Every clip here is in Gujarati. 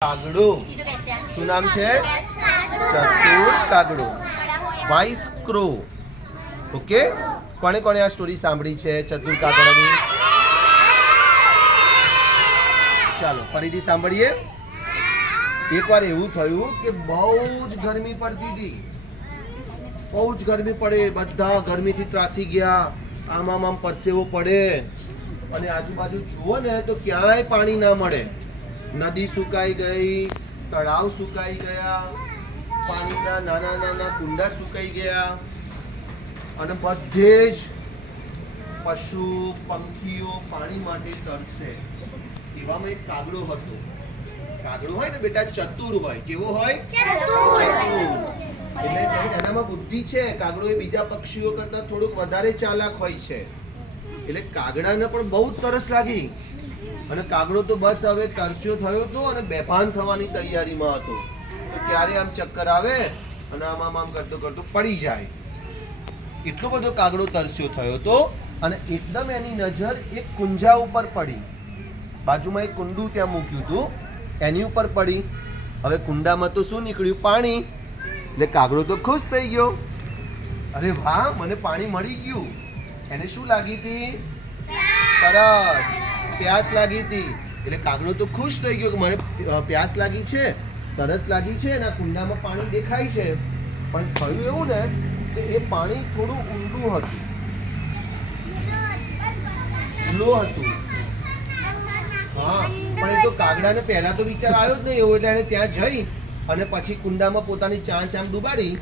કાગડો શું નામ છે? ચતુર કાગડો, વાઇસ ક્રો. ઓકે, કોને કોને આ સ્ટોરી સાંભળી છે ચતુર કાગડાની? ચાલો ફરીથી સાંભળીએ. એકવાર એવું થયું કે બહુ જ ગરમી પડતી હતી, બહુ જ ગરમી પડે, બધા ગરમીથી ત્રાસી ગયા, આમ પરસેવો પડે અને આજુબાજુ જુઓ ને તો ક્યાંય પાણી ના મળે. નદી સુકાઈ ગઈ, તળાવ સુકાઈ ગયા, પાણીના નાના નાના કુંડા સુકાઈ ગયા અને બધે જ પશુ પંખીઓ પાણી માટે તરસે. એવામાં એક કાગડો હતો. કાગડો હોય ને બેટા ચતુર હોય. કેવો હોય? ચતુર. એટલે એનામાં બુદ્ધિ છે. કાગડો એ બીજા પક્ષીઓ કરતા થોડુંક વધારે ચાલાક હોય છે. એટલે કાગડાને પણ બહુ તરસ લાગી અને કાગડો તો બસ હવે તરસ્યો થયો હતો અને બેભાન થવાની તૈયારીમાં હતો. તો ક્યારે આમ ચક્કર આવે અને આમ કરતો કરતો પડી જાય. એટલો બધો કાગડો તરસ્યો થયો હતો અને એકદમ એની નજર એક કુંજા ઉપર પડી. બાજુમાં એક કુંડું ત્યાં મૂક્યું હતું, એની ઉપર પડી. હવે કુંડામાં તો શું નીકળ્યું? પાણી. એટલે કાગડો તો ખુશ થઈ ગયો. અરે વાહ, મને પાણી મળી ગયું. એને શું લાગી હતી? તરસ, પ્યાસ લાગી હતી. એટલે કાગડો તો ખુશ થઈ ગયો કે મને પ્યાસ લાગી છે, તરસ લાગી છે અને આ કુંડામાં પાણી દેખાય છે. પણ થયું એવું ને કે એ પાણી થોડું ઊંડું હતું, ઊંડું હતું. હા, પણ એ તો કાગડાને પહેલા તો વિચાર આવ્યો જ નહીં એવો. એટલે એને ત્યાં જઈ અને પછી કુંડામાં પોતાની ચાંચ આમ ડૂબાડી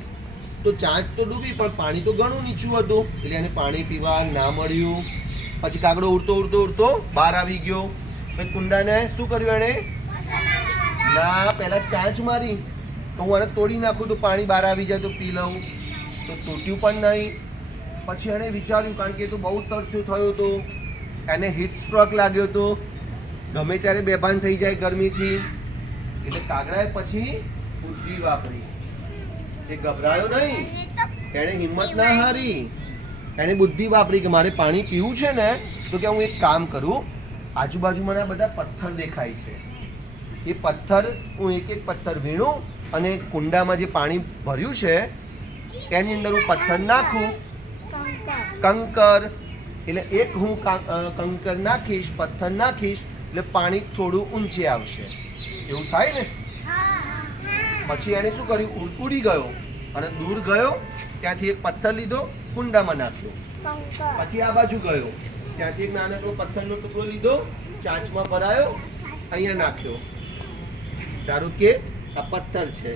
તો ચાંચ તો ડૂબી પણ પાણી તો ઘણું નીચું હતું. એટલે એને પાણી પીવા ના મળ્યું. પછી કાગડો ઉડતો બહાર આવી ગયો. પછી કુંડાને શું કર્યું એણે? ના, પહેલા ચાંચ મારી તો હું આને તોડી નાખું તો પાણી બહાર આવી જાય તો પી લઉં. તો તૂટ્યું પણ નહીં. પછી એણે વિચાર્યું, કારણ કે એ તો બહુ તરસ્યો થયો હતો, એને હીટ સ્ટ્રોક લાગ્યો હતો, ગમે ત્યારે બેભાન થઈ જાય ગરમીથી. એટલે કાગડાએ પછી બુદ્ધિ વાપરી. એ ગભરાયો નહીં, એણે હિંમત ના હારી. એણે બુદ્ધિ વાપરી કે મારે પાણી પીવું છે ને તો કે હું એક કામ કરું, આજુબાજુમાં બધા પથ્થર દેખાય છે, એ પથ્થર હું એક પથ્થર વીણું અને કુંડામાં જે પાણી ભર્યું છે એની અંદર હું પથ્થર નાખું, કંકર. એટલે એક હું કંકર નાખીશ, પથ્થર નાખીશ એટલે પાણી થોડું ઊંચે આવશે. એવું થાય ને? પછી એણે શું કર્યું? ઉડી ગયો અને દૂર ગયો, ત્યાંથી એક પથ્થર લીધો, કુંડામાં નાખ્યો. પછી આ બાજુ ગયો, ત્યાંથી એક નાનકડો પથ્થરનો ટુકડો લીધો, ચાંચમાં ભરાયો, અહીંયા નાખ્યો. ધારો કે આ પથ્થર છે,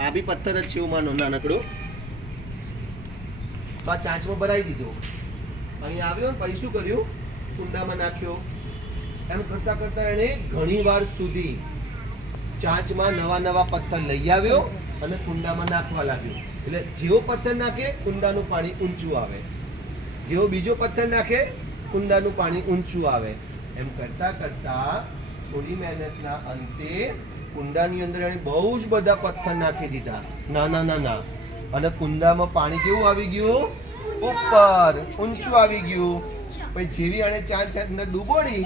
આ બી પથ્થર જ છે એવું માનો, નાનકડો. તો આ ચાંચમાં ભરાઈ દીધો. અહીંયા આવ્યો ને પછી શું કર્યું? કુંડામાં નાખ્યો. એમ કરતા કરતા એણે ઘણી વાર સુધી ચાંચમાં નવા નવા પથ્થર લઈ આવ્યો અને કુંડામાં નાખવા લાગ્યો. એટલે જેવો પથ્થર નાખે કુંડાનું પાણી ઊંચું આવે, જેવો બીજો પથ્થર નાખે કુંડાનું પાણી ઊંચું આવે. એમ કરતા કરતા થોડી મહેનતના અંતે કુંડાની અંદર એણે બહુ જ બધા પથ્થર નાખી દીધા, નાના. અને કુંડામાં પાણી કેવું આવી ગયું? ઉપર, ઊંચું આવી ગયું. પછી જેવી એણે ચાંચ અંદર ડૂબોડી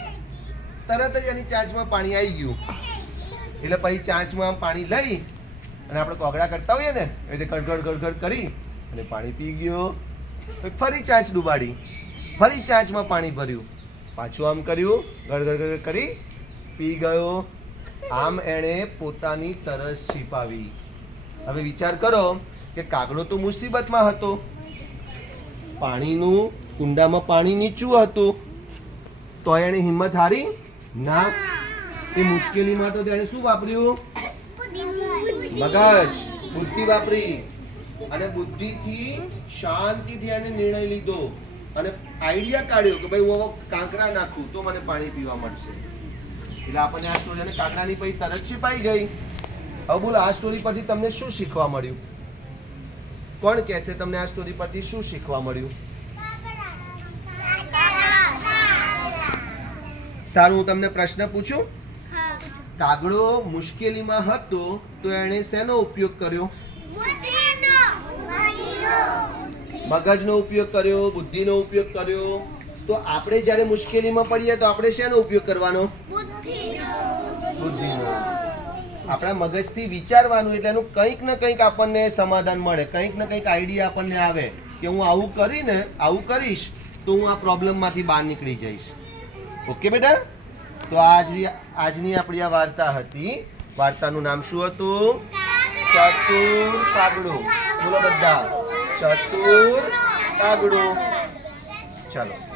તરત જ એની ચાંચમાં પાણી આવી ગયું. એટલે પછી ચાંચમાં પાણી લઈ અને આપણે કોગળા કરતા હોઈએ ને એ રીતે ગડગડ કરી અને પાણી પી ગયો. પછી ફરી ચાંચ ડૂબાડી, ફરી ચાંચમાં પાણી ભર્યું, પાછું આમ કર્યું, ગડગડ કરી પી ગયો. આમ એણે પોતાની તરસ છીપાવી. હવે વિચાર કરો કે કાગડો તો મુસીબતમાં હતો, પાણીનું કુંડામાં પાણી નીચું હતું, તો એણે હિંમત હારી ના. એ મુશ્કેલીમાં તો તેણે શું વાપર્યું? મગજ, બુદ્ધિ વાપરી. અને બુદ્ધિથી શાંતિથી એને નિર્ણય લીધો અને આઈડિયા કાઢ્યો કે ભાઈ હું કાંકરા નાખું તો મને પાણી પીવા મળશે. એટલે આપણને આ સ્ટોરી અને કાંકરાની પછી તરસ છીપાઈ ગઈ. હવે બોલો, આ સ્ટોરી પરથી તમને શું શીખવા મળ્યું? કોણ કહેશે તમને આ સ્ટોરી પરથી શું શીખવા મળ્યું? સારું, હું તમને પ્રશ્ન પૂછું. કાગડો મુશ્કેલીમાં હતો તો એણે શેનો ઉપયોગ કર્યો? મગજનો ઉપયોગ કર્યો, બુદ્ધિનો ઉપયોગ કર્યો. તો આપણે જ્યારે મુશ્કેલીમાં પડીએ તો આપણે શેનો ઉપયોગ કરવાનો? બુદ્ધિનો. બુદ્ધિનો. આપણા મગજથી વિચારવાનું એટલે એનું કંઈક ને કંઈક આપણને સમાધાન મળે, કંઈક ને કંઈક આઈડિયા આપણને આવે કે હું આવું કરીશ તો હું આ પ્રોબ્લેમમાંથી બહાર નીકળી જઈશ. ઓકે બેટા? તો આજની આપણી આ વાર્તા હતી. વાર્તાનું નામ શું હતું? ચતુર કાગડો. બોલો બધા, ચતુર કાગડો. ચાલો.